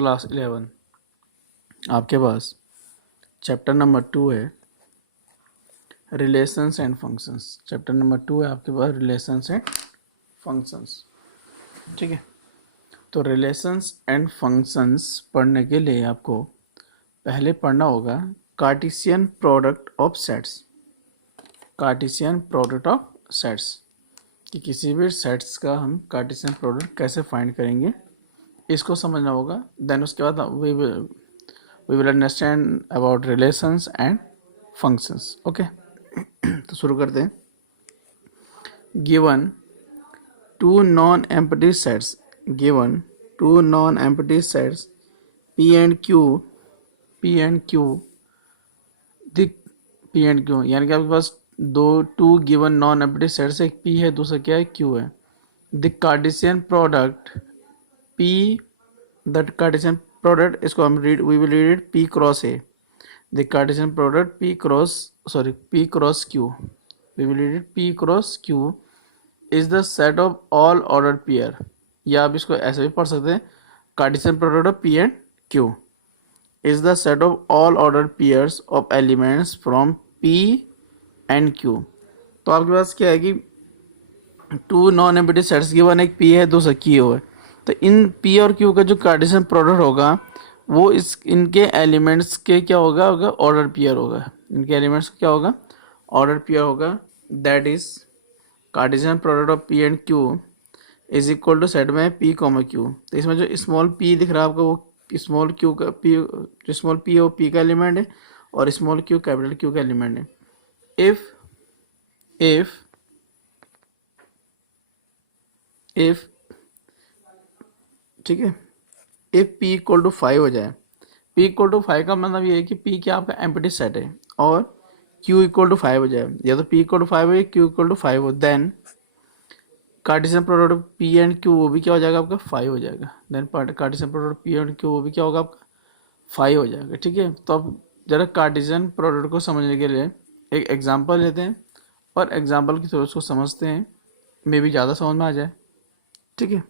Class 11 आपके पास chapter number 2 है relations and functions. Chapter number 2 है आपके पास रिलेशंस एंड फंक्शंस। ठीक है, तो रिलेशंस एंड फंक्शंस पढ़ने के लिए आपको पहले पढ़ना होगा Cartesian product of sets. Cartesian product of sets कि किसी भी सेट्स का हम कार्टेशियन प्रोडक्ट कैसे फाइंड करेंगे, इसको समझना होगा। देन उसके बाद we will understand about relations and functions. Okay, तो शुरू करते हैं। Given two non empty sets, given two non empty sets P and Q, P and Q दिख पी एंड क्यू यानी कि आपके पास two given non empty sets, एक पी है दूसरा क्या है क्यू है। The Cartesian product P, that Cartesian product इसको हम we will read it P cross A. The Cartesian product P cross Q, we will read it P cross Q is the set of all order pair. या आप इसको ऐसे भी पढ़ सकते हैं, Cartesian product of P and Q is the set of all ordered pairs of elements from P and Q। तो आपके पास क्या है कि two non empty sets given, एक P है दूसरा Q है। तो इन P और Q का जो कार्टेशियन प्रोडक्ट होगा वो इनके एलिमेंट्स के क्या होगा ऑर्डर पेयर होगा। इनके एलिमेंट्स क्या होगा ऑर्डर पेयर होगा। That is Cartesian product of P and Q is equal to set में P कॉमा Q। तो इसमें जो स्मॉल p दिख रहा है आपको वो स्मॉल क्यू का पी, जो स्मॉल पी है वो पी का एलिमेंट है और स्मॉल क्यू कैपिटल क्यू का एलिमेंट है। इफ ठीक है, इफ p इक्वल टू 5 हो जाए, p इक्वल टू 5 का मतलब ये है कि p क्या आपका एम्प्टी सेट है और q इक्वल टू 5 हो जाए, या तो p इक्वल टू 5 हो या q इक्वल टू 5 हो, then Cartesian product of P and Q वो भी क्या हो जाएगा आपका 5 हो जाएगा। Then Cartesian product P and Q वो भी क्या होगा आपका 5 हो जाएगा। ठीक है, तो अब जरा कार्टेशियन प्रोडक्ट को समझने के लिए एक एग्जांपल लेते हैं और एग्जांपल की थ्रू उसको समझते हैं, मे भी ज़्यादा समझ में आ जाए। ठीक है,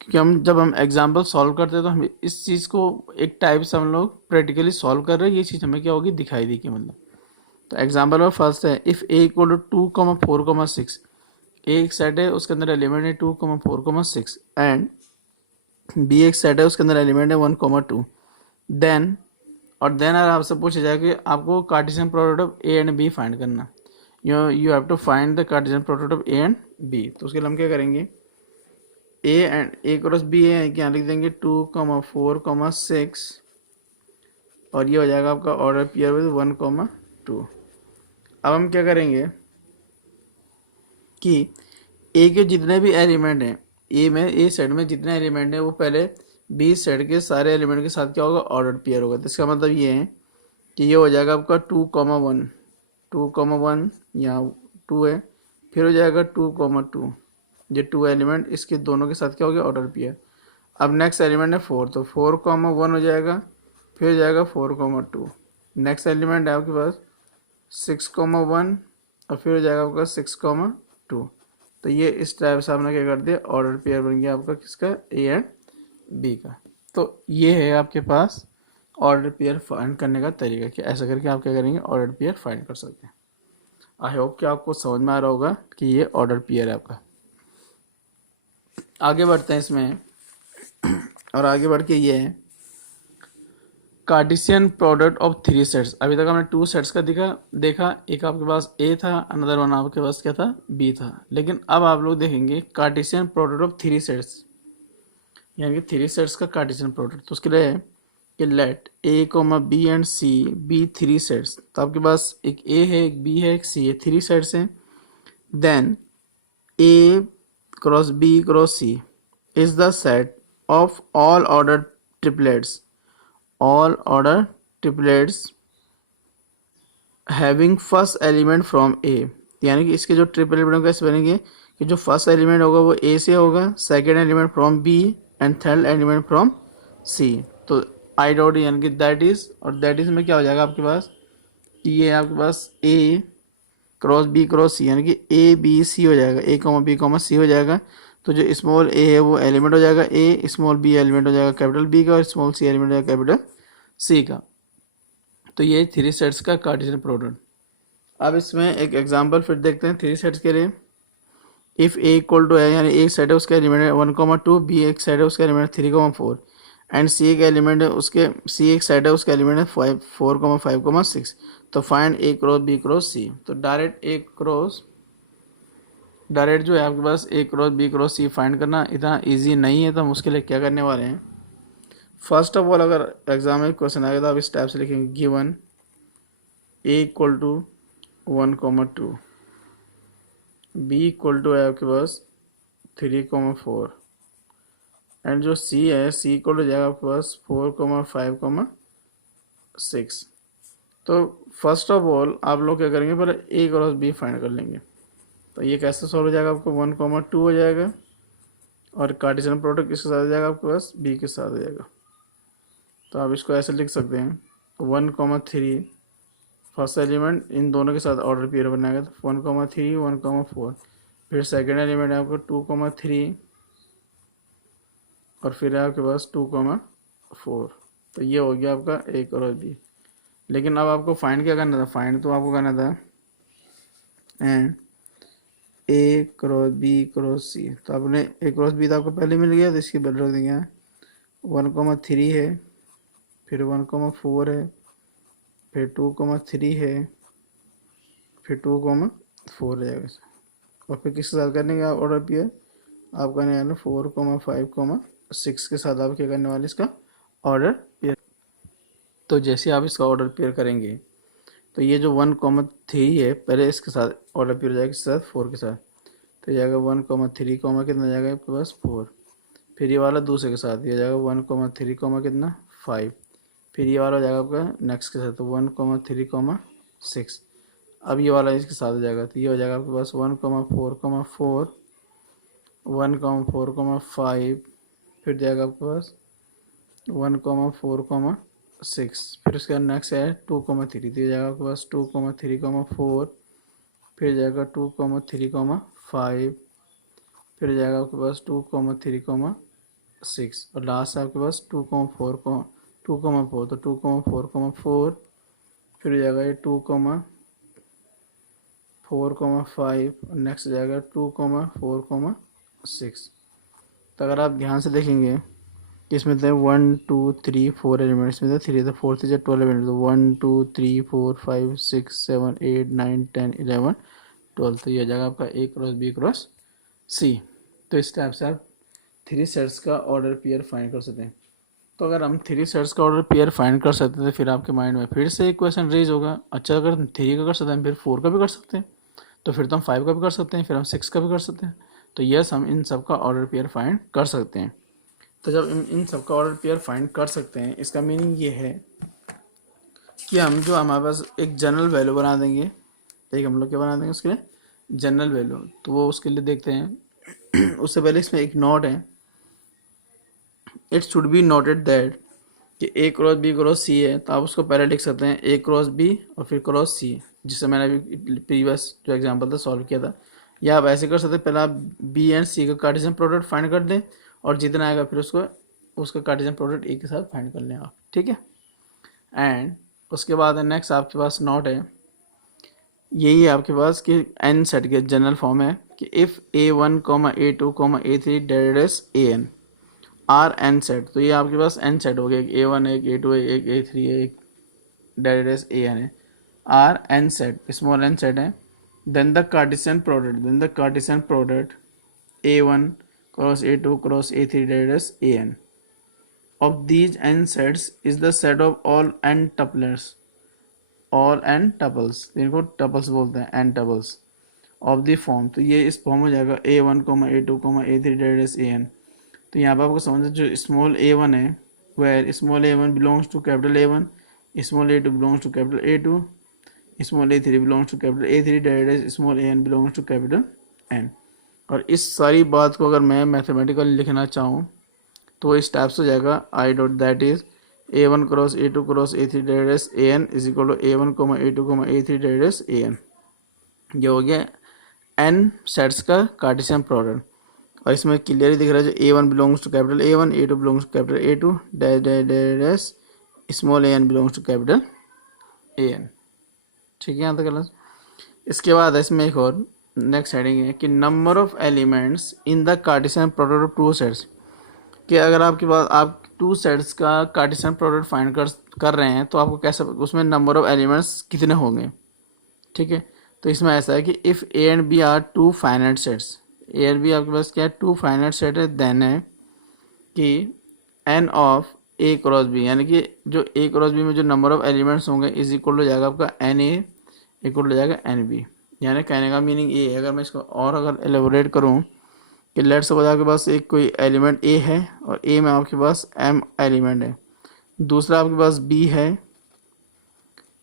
क्योंकि जब हम एग्जाम्पल सॉल्व करते हैं तो हम इस चीज़ को एक टाइप से हम लोग प्रैक्टिकली सॉल्व कर रहे हैं, ये चीज़ हमें क्या होगी दिखाई दी कि मतलब। तो एग्जाम्पल में फर्स्ट है इफ़ ए इक्वल टू 2,4,6, एक सेट है उसके अंदर एलिमेंट है 2,4,6 एंड बी एक सेट है उसके अंदर एलिमेंट है 1,2। देन अगर आपसे पूछा जाए कि आपको Cartesian product of A and B find करना, you have to find the Cartesian product of A and B. तो उसके लिए हम क्या करेंगे, A and A cross B है क्या लिख देंगे 2,4,6 और ये हो जाएगा आपका ऑर्डर पेयर विद 1,2। अब हम क्या करेंगे कि ए के जितने भी एलिमेंट हैं, ए सेट में जितने एलिमेंट हैं वो पहले बी सेट के सारे एलिमेंट के साथ क्या होगा ऑर्डर पेयर होगा। तो इसका मतलब ये है कि ये हो जाएगा आपका 2,1, 2,1 यहाँ 2 है, फिर हो जाएगा 2,2, ये 2 एलिमेंट इसके दोनों के साथ क्या हो गया ऑर्डर पेयर। अब नेक्स्ट एलिमेंट है 4, तो 4,1 हो जाएगा, फिर हो जाएगा 4,2। नेक्स्ट एलिमेंट है आपके पास 6,1 और फिर हो जाएगा आपका 6,2। तो ये इस टाइप से आपने क्या कर दिया ऑर्डर पेयर बन गया आपका किसका ए एंड बी का। तो ये है आपके पास ऑर्डर पेयर फाइंड करने का तरीका कि ऐसा करके आप क्या करेंगे ऑर्डर पेयर फाइंड कर सकते हैं। आई होप कि आपको समझ में आ रहा होगा कि ये ऑर्डर पेयर है आपका। आगे बढ़ते हैं इसमें और आगे बढ़ के ये है कार्टेशियन प्रोडक्ट ऑफ 3 सेट्स। अभी तक हमने 2 सेट्स का देखा, एक आपके पास ए था, अनदर वन आपके पास क्या था बी था। लेकिन अब आप लोग देखेंगे कार्टेशियन प्रोडक्ट ऑफ 3 सेट्स, यानी कि 3 सेट्स का कार्टेशियन प्रोडक्ट। तो उसके लिए है कि let A comma B and C be 3 sets. तो आपके पास एक ए है, एक बी है, एक सी है, 3 सेट्स हैं। Then A cross B cross C is the set of all order triplets, all order triplets having first element from A। यानी कि इसके जो ट्रिपल एलिमेंट कैसे बनेंगे कि जो फर्स्ट एलिमेंट होगा वो A से होगा, second element from B and third element from C। तो आई डॉट यानी कि दैट इज, और दैट इज में क्या हो जाएगा आपके पास कि ये आपके पास A cross B cross C यानी कि A B C हो जाएगा, A B C हो जाएगा। तो जो स्मॉल ए है वो एलिमेंट हो जाएगा ए, स्मॉल बी एलिमेंट हो जाएगा कैपिटल बी का, और स्मॉल सी एलिमेंट हो जाएगा कैपिटल सी का। तो ये थ्री सेट्स का कार्टेशियन प्रोडक्ट। अब इसमें एक एग्जांपल फिर देखते हैं थ्री सेट्स के लिए। इफ़ ए इक्वल टू है, यानी एक सेट है उसका एलिमेंट है 1,2, बी एक सेट है उसका एलिमेंट 3,4 एंड सी एक एलिमेंट है उसके, सी एक सेट है उसका एलिमेंट है 4,5,6। तो फाइंड ए क्रॉस बी क्रॉस सी। तो डायरेक्ट जो है आपके पास ए क्रॉस बी क्रॉस सी फाइंड करना इतना ईजी नहीं है। तो हम उसके लिए क्या करने वाले हैं, फर्स्ट ऑफ ऑल अगर एग्जाम में क्वेश्चन आएगा तो आप इस टाइप से लिखेंगे, given A equal to 1,2, B equal to है आपके पास 3,4 एंड जो सी है सी इक्वल टू जाएगा आपके पास 4,5,6। तो फर्स्ट ऑफ ऑल आप लोग क्या करेंगे, पहले ए क्रॉस बी फाइंड कर लेंगे। तो ये कैसे सॉल्व हो जाएगा, आपको 1,2 हो जाएगा और कार्टेशियन प्रोडक्ट किसके साथ हो जाएगा आपके पास, बी के साथ हो जाएगा। तो आप इसको ऐसे लिख सकते हैं 1,3 फर्स्ट एलिमेंट इन दोनों के साथ ऑर्डर पेयर बनाएगा तो 1,3 1,4, फिर सेकेंड एलिमेंट है आपको 2,3 और फिर है आपके पास 2,4। तो ये हो गया आपका ए क्रॉस बी। लेकिन अब आपको फाइंड क्या करना था, फाइंड तो आपको करना था and A cross B cross C. तो आपने ए क्रॉस बी तो आपको पहले मिल गया, तो इसकी वैल्यू रख देंगे 1,3 है, फिर 1,4 है, फिर 2,3 है, फिर 2,4 रहेगा। और फिर किसके साथ करने का ऑर्डर पेयर, आप करने वाले 4,5,6 के साथ आप क्या करने वाले इसका ऑर्डर पेयर। तो जैसे आप इसका ऑर्डर पेयर करेंगे तो ये जो 1,3 है पहले इसके साथ ऑर्डर पेयर हो जाएगा, इसके साथ 4 के साथ। तो जाएगा 1,3 कितना जाएगा आपके पास 4, फिर ये वाला दूसरे के साथ ये जाएगा 1,3 कितना 5, फिर ये वाला हो जाएगा आपका नेक्स्ट के साथ तो 1,3,6। अब ये वाला इसके साथ हो जाएगा तो ये हो जाएगा आपके पास 1,4,4, 1,4,5, फिर जाएगा आपके पास 1,4,6, फिर उसके बाद नेक्स्ट है 2,3, तो ये जाएगा आपके पास 2,3,4, फिर जाएगा 2,3,5, फिर जाएगा आपके पास 2,3,6 और लास्ट है आपके पास 2,4, तो 2,4,4, फिर जाएगा ये 2,4,5 और नेक्स्ट जाएगा 2,4,6। तो अगर आप ध्यान से देखेंगे इसमें थे 1 2 3 4 एलिमेंट, इसमें थे 3 तो 4 से 12 एलिमेंट, तो 1 2 3 4 5 6 7 8 9 10 11 12। तो ये हो जाएगा आपका ए क्रॉस बी क्रॉस सी। तो इस टाइप से आप थ्री सेट्स का ऑर्डर पेयर फाइंड कर सकते हैं। तो अगर हम थ्री सेट्स का ऑर्डर पेयर फाइंड कर सकते हैं तो फिर आपके माइंड में फिर से एक क्वेश्चन रेज होगा, अच्छा अगर हम 3 का कर सकते हैं फिर 4 का भी कर सकते हैं, तो फिर तो हम 5 का भी कर सकते हैं, फिर हम 6 का भी कर सकते हैं। तो यस हम इन सब का ऑर्डर पेयर फाइंड कर सकते हैं। तो जब इन सब का ऑर्डर पेयर फाइंड कर सकते हैं इसका मीनिंग ये है कि हम जो हमारे पास एक जनरल वैल्यू बना देंगे, एक हम लोग क्या बना देंगे उसके लिए जनरल वैल्यू। तो वो उसके लिए देखते हैं उससे पहले इसमें एक नोट है, it should be noted that कि ए क्रॉस बी क्रॉस सी है तो आप उसको पहले लिख सकते हैं ए क्रॉस बी और फिर क्रॉस सी, जिससे मैंने अभी प्रीवियस जो एग्जांपल था सॉल्व किया था। या आप ऐसे कर सकते हैं, पहले आप बी एंड सी का कार्टेशियन प्रोडक्ट फाइंड कर लें और जितना आएगा फिर उसका कार्टेशियन प्रोडक्ट ए के साथ फाइंड कर लें आप, ठीक है। एंड उसके बाद नेक्स्ट आपके पास नोट है, यही है आपके पास कि एन सेट के जनरल फॉर्म है कि इफ़ A1, A2, A3 डेड एस AN आर एन सेट। तो ये आपके पास एन सेट हो गया, एक A1 है, एक A2 है, एक A3 है, एक डेड एस AN है, are n set small n set है। Then the Cartesian product A1 cross A2 cross A3 डेड एस AN of these n sets is the set of all n tuples, इनको टपल्स बोलते हैं, n tuples of the form। तो ये इस form हो जाएगा A1, A2, A3 डेड एस AN। तो यहाँ पर आपको समझना जो स्मॉल A1 है where small A1 belongs to capital A1, small A2 belongs to capital A2, small A3 belongs to capital A3 डेड S small AN belongs to capital N। और इस सारी बात को अगर मैं मैथमेटिकली लिखना चाहूँ तो इस टाइप से हो जाएगा I dot that is A1 cross A2 cross A3 डेड एस AN is equal to A1, A2, A3 डेड एस AN। ये हो गया n सेट्स का कार्टेशियन प्रोडक्ट। और इसमें क्लियरली दिख रहा है जो A1 belongs to capital A1, A2 belongs to capital A2, dash dash dash dash small an belongs to capital an। ठीक है, यहाँ तक क्लास। इसके बाद इसमें एक और नेक्स्ट हेडिंग है कि number of elements in the Cartesian product of two sets, कि अगर आपके पास आप टू सेट्स का कार्टेशियन प्रोडक्ट फाइंड कर रहे हैं तो आपको कैसे उसमें नंबर ऑफ एलिमेंट्स कितने होंगे। ठीक है, तो इसमें ऐसा है कि if A and B are two finite sets, A and B आपके पास क्या है, टू फाइनाइट सेट है, देन है कि n of A cross B, यानी कि जो ए क्रॉस बी में जो नंबर ऑफ एलिमेंट्स होंगे इज इक्वल हो जाएगा आपका एन ए इक्वल हो जाएगा एन बी। यानी कहने का मीनिंग ये है, अगर मैं इसको और अगर एलेबोरेट करूँ कि लेट्स सपोज आपके पास एक कोई एलिमेंट ए है और ए में आपके पास एम एलिमेंट है, दूसरा आपके पास बी है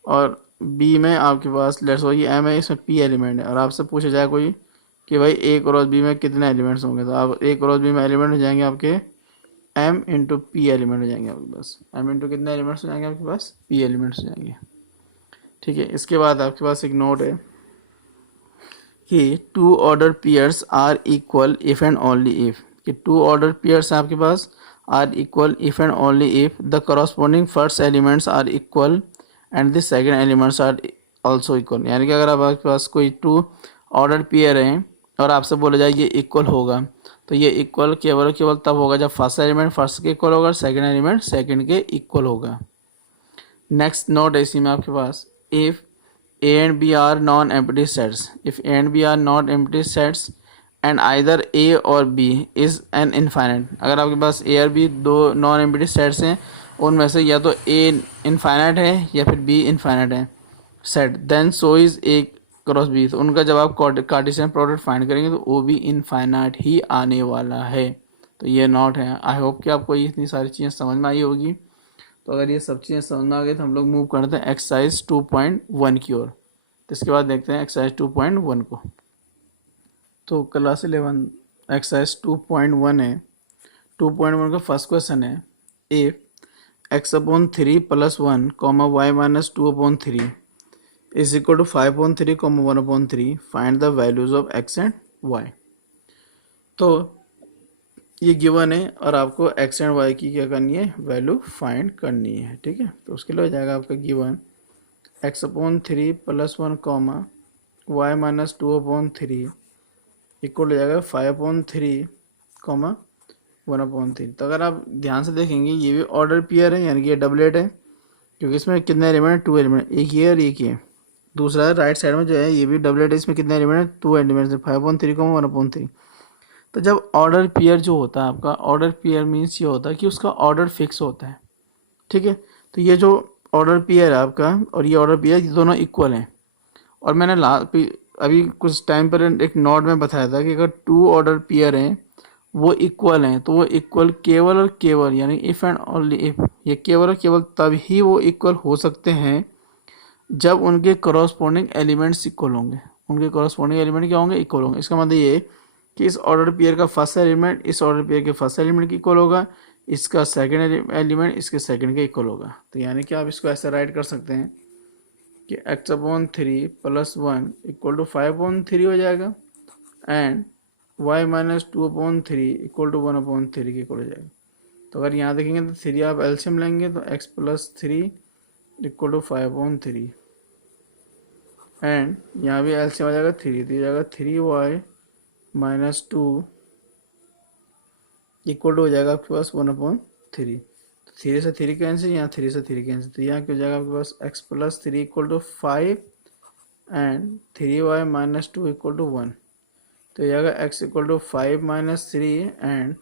और बी में आपके पास लेट्स सपोज ये एम है, इसमें पी एलिमेंट है, और आपसे पूछा जाए कोई कि भाई ए क्रॉस बी में कितने एलिमेंट्स होंगे, तो आप ए क्रॉस बी में एलिमेंट हो जाएंगे आपके एम इंटू पी एलिमेंट हो जाएंगे आपके पास, एम इंटू कितने एलिमेंट्स हो जाएंगे आपके पास, पी एलिमेंट्स हो जाएंगे। ठीक है, इसके बाद आपके पास एक नोट है कि two order pairs are equal if and only if, कि टू ऑर्डर पेयर्स आपके पास are equal if and only if the corresponding first elements are equal and the second elements are also equal. यानी कि अगर आपके पास कोई to order pair है और आपसे बोला जाए ये इक्वल होगा, तो ये इक्वल केवल केवल तब होगा जब फर्स्ट एलिमेंट फर्स्ट के इक्वल होगा और सेकंड एलिमेंट सेकंड के इक्वल होगा। नेक्स्ट नोट है इसी में आपके पास, if A and B are non-empty sets, if A and B are non-empty sets and either A और B is an infinite, अगर आपके पास A और B दो non-empty sets हैं, उनमें से या तो A infinite है या फिर B infinite है set, then so is A cross B, तो उनका जब आप कार्टेशियन प्रोडक्ट फाइंड करेंगे तो वो भी इनफाइनाइट ही आने वाला है। तो ये नोट है। आई होप कि आपको इतनी सारी चीज़ें समझ में आई होगी। तो अगर ये सब चीज़ें समझ में आ गई तो हम लोग मूव करते हैं एक्सरसाइज 2.1 की ओर। तो इसके बाद देखते हैं एक्सरसाइज 2.1 को। तो क्लास 11 एक्सरसाइज 2.1 है। 2.1 का फर्स्ट क्वेश्चन है, if x/3 + 1, y - 2/3 is equal to 5/3, 1/3, find the values of x and y। तो ये गिवन है और आपको x एंड y की क्या करनी है, वैल्यू फाइंड करनी है। ठीक है, तो उसके लिए हो जाएगा आपका गिवन x/3 + 1, y - 2/3 इक्वल हो जाएगा 5/3, 1/3। तो अगर आप ध्यान से देखेंगे ये भी ऑर्डर पेयर है, यानी कि ये डबलेट है, क्योंकि इसमें कितने एलिमेंट है, 2 एलिमेंट, एक ये और एक ये। दूसरा राइट साइड में जो है ये भी डबलेट है, इसमें कितने एलिमेंट है, 2 एलिमेंट है, 5/3, 1/3। तो जब ऑर्डर पेयर जो होता है आपका, ऑर्डर पेयर मीन्स ये होता है कि उसका ऑर्डर फिक्स होता है। ठीक है, तो ये जो ऑर्डर पेयर है आपका और ये ऑर्डर पेयर, ये दोनों इक्वल हैं। और मैंने अभी कुछ टाइम पर एक नोट में बताया था कि अगर टू ऑर्डर पेयर हैं वो इक्वल हैं तो वो इक्वल केवल और केवल, यानी इफ़ एंड ओनली इफ, ये केवल और केवल तब ही वो इक्वल हो सकते हैं जब उनके करस्पॉन्डिंग एलिमेंट्स इक्वल होंगे। उनके करस्पॉन्डिंग एलिमेंट क्या होंगे, इक्वल होंगे। इसका मतलब ये कि इस ऑर्डर पेयर का फर्स्ट एलिमेंट इस ऑर्डर पेयर के फर्स्ट एलिमेंट की इक्वल होगा, इसका सेकंड एलिमेंट इसके सेकंड के इक्वल होगा। तो यानी कि आप इसको ऐसे राइट कर सकते हैं कि x/3 + 1 इक्वल टू 5/3 हो जाएगा एंड y - 2/3 इक्वल टू 1/3 के इक्वल हो जाएगा। तो अगर यहाँ देखेंगे तो 3 आप एलसीएम लेंगे तो x + 3 इक्वल टू 5/3 एंड यहाँ भी एलसीएम आ जाएगा 3, तो जाएगा 3y - 2 इक्वल टू हो जाएगा आपके पास 1/3। तो 3 से 3 कैंसिल, यहाँ 3 से 3 कैंसिल, तो यहाँ क्या हो जाएगा आपके पास x + 3 equal to 5 and 3y - 2 equal to 1। तो ये जाएगा x इक्वल टू 5 - 3 एंड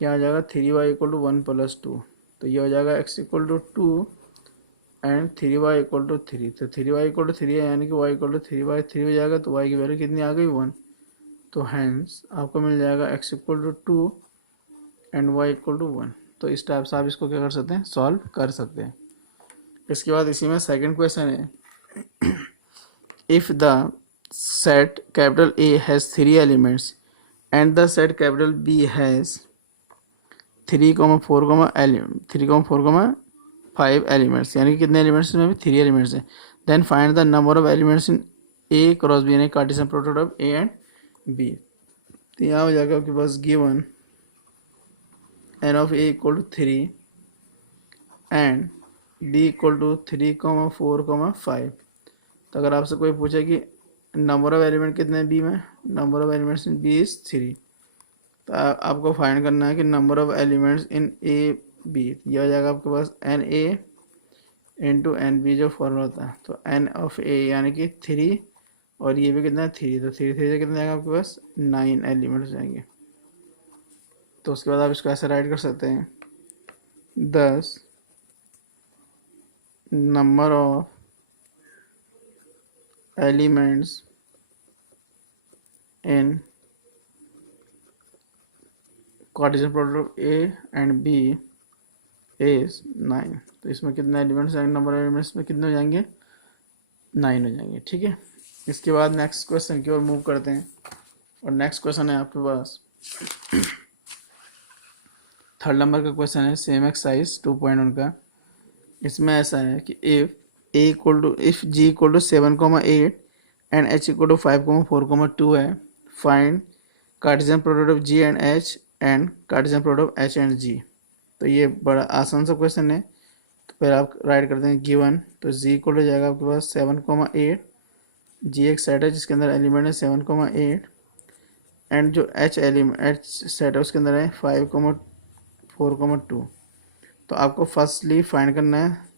यहाँ आ जाएगा 3y इक्वल टू 1 + 2। तो ये हो जाएगा x equal to 2 and 3y equal to 3। तो 3y इक्वल टू 3 है, यानी कि y इक्वल टू 3/3 हो जाएगा। तो y की वैल्यू कितनी आ गई, 1। तो हैंस आपको मिल जाएगा x equal to 2 and y equal to 1। तो इस टाइप से आप इसको क्या कर सकते हैं, सॉल्व कर सकते हैं। इसके बाद इसी में सेकंड क्वेश्चन है, if the set capital A has 3 elements and the set capital B has 3, 4, 5 elements, यानी कि कितने एलिमेंट्स में भी 3 एलिमेंट्स हैं, then find the number of elements in A cross B, यानी Cartesian product of A and B। तो यहाँ हो जाएगा आपके पास given n of A equal to 3 and B equal to 3, 4, 5। तो अगर आपसे कोई पूछे कि नंबर ऑफ एलिमेंट कितने हैं बी में, number of elements in B is 3, तो आपको फाइंड करना है कि number of elements in A B. यह हो जाएगा आपके पास n A into n B जो फॉर्मूला होता है। तो एन ऑफ ए यानी कि 3 और ये भी कितना है 3, तो 3 से कितना जाएगा आपके पास 9 एलिमेंट्स जाएंगे। तो उसके बाद आप इसको ऐसे राइट कर सकते हैं 10 number of elements in Cartesian product of A and B is 9। तो इसमें कितने एलिमेंट्स जाएंगे, नंबर ऑफ एलिमेंट्स में कितने हो जाएंगे 9 हो जाएंगे। ठीक है, इसके बाद नेक्स्ट क्वेश्चन की ओर मूव करते हैं। और नेक्स्ट क्वेश्चन है आपके पास 3rd नंबर का क्वेश्चन है, सेम एक्सरसाइज 2.1 का। इसमें ऐसा है कि if G equal to 7,8 and H equal to 5,4,2 है, find Cartesian product of G and H and Cartesian product of H and G. तो ये बड़ा आसान सा क्वेश्चन है। तो फिर आप राइट करते हैं गिवन, तो जी इक्वल हो जाएगा आपके पास 7,8, जी एक सेट है जिसके अंदर एलिमेंट है 7,8 एंड जो एच सेट है उसके अंदर है 5,4,2। तो आपको फर्स्टली फाइंड करना है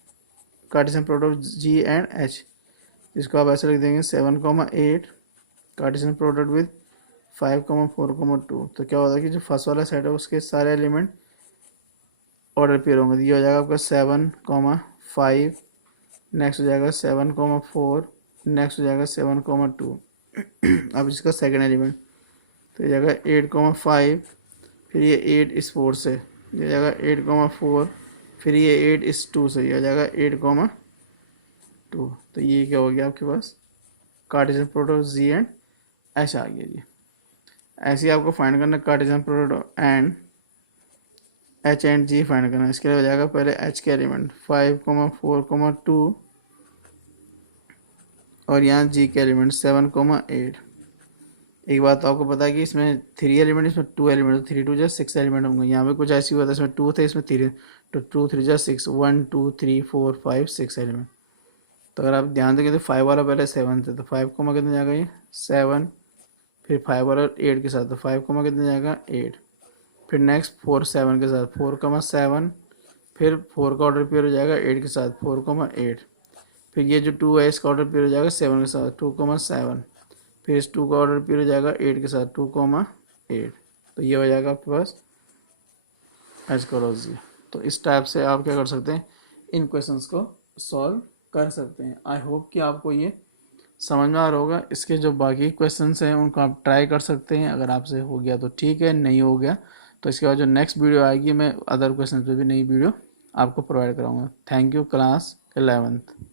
Cartesian product G and H, इसको आप ऐसे लिख देंगे 7,8 कार्टेशियन प्रोडक्ट विद 5,4,2। तो क्या होता है कि जो फर्स्ट वाला सेट है उसके सारे एलिमेंट ऑर्डर पेयर होंगे। तो ये हो जाएगा आपका 7,5, नेक्स्ट हो जाएगा 7,4, नेक्स्ट हो जाएगा 7,2। अब इसका सेकेंड एलिमेंट तो ये जाएगा 8,5, फिर ये 8 इस 4 से, ये जाएगा 8,4, फिर ये 8 इस 2 से, ये जाएगा 8,2। तो ये क्या हो गया आपके पास Cartesian product G and H आ गया जी। ऐसे ही आपको फाइंड करना है Cartesian product and H and G find करना है। इसके लिए हो जाएगा पहले एच के एलिमेंट 5,4,2 और यहाँ जी के एलिमेंट 7,8। एक बात तो आपको पता है कि इसमें 3 एलिमेंट, इसमें 2 एलिमेंट, 3 2 6 एलिमेंट होंगे। यहाँ पे कुछ ऐसी हुआ था, इसमें 2 थे इसमें 3, तो 2 3 6, 1 2 3 4 5 6 एलिमेंट। तो अगर आप ध्यान देंगे तो 5 वाला पहले 7 थे, तो 5 को कितने जाएगा ये 7, फिर 5 वाला 8 के साथ, तो 5 को कितने जाएगा 8, फिर नेक्स्ट 4 7 के साथ 4,7, फिर 4 का ऑर्डर पेयर हो जाएगा 8 के साथ 4,8, फिर ये जो 2 है इसका ऑर्डर पेयर हो जाएगा 7 के साथ 2,7, फिर इस 2 का ऑर्डर पेयर हो जाएगा 8 के साथ 2,8। तो ये हो जाएगा आपके पास एच क्रॉस जी। तो इस टाइप से आप क्या कर सकते हैं, इन क्वेश्चंस को सॉल्व कर सकते हैं। आई होप कि आपको ये समझ में आ रहा होगा। इसके जो बाकी क्वेश्चंस हैं उनको आप ट्राई कर सकते हैं। अगर आपसे हो गया तो ठीक है, नहीं हो गया तो इसके बाद जो नेक्स्ट वीडियो आएगी मैं अदर क्वेश्चन पे भी नई वीडियो आपको प्रोवाइड कराऊंगा। Thank you class 11th।